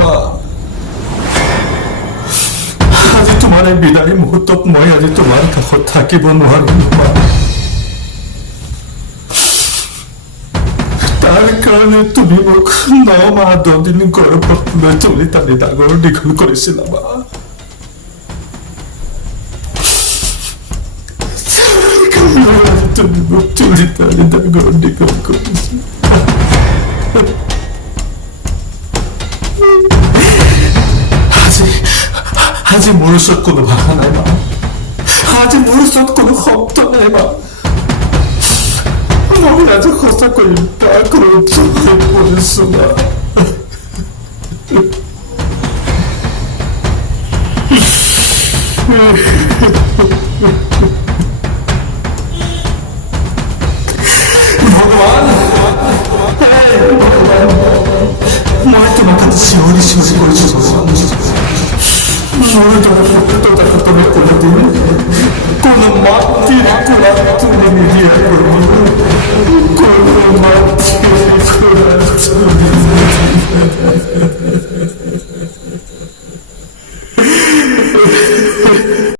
মা আজি তোমাৰ এই বিদায়ী মুহূৰ্তত মই আজি তোমাৰ কাষত থাকিব নোৱাৰো মা তাৰ কাৰণে তুমি মোক 9 মাহ 10 দিন গৰ্ভত লৈ তুলি তালি ডাঙৰ দীঘল কৰিছিলা মা তুমি মোক তুলি তালি ডাঙৰ দীঘল কৰিছিলা আজি মোৰ ওচৰত কোনো ভাষা নাই মা আজি মোৰ ওচৰত কোনো শব্দ নাই মা মই আজি সঁচাকৈ ক্ৰোধ হৈ পৰিছো মা ভগৱান মই তোমাক চিঞৰি চিঞৰি কৰিছো মোৰ দৰে সত্যতা তুমি ক'লে দিম কোনো মাতৃৰ কোলাত তুমি নিদিয়া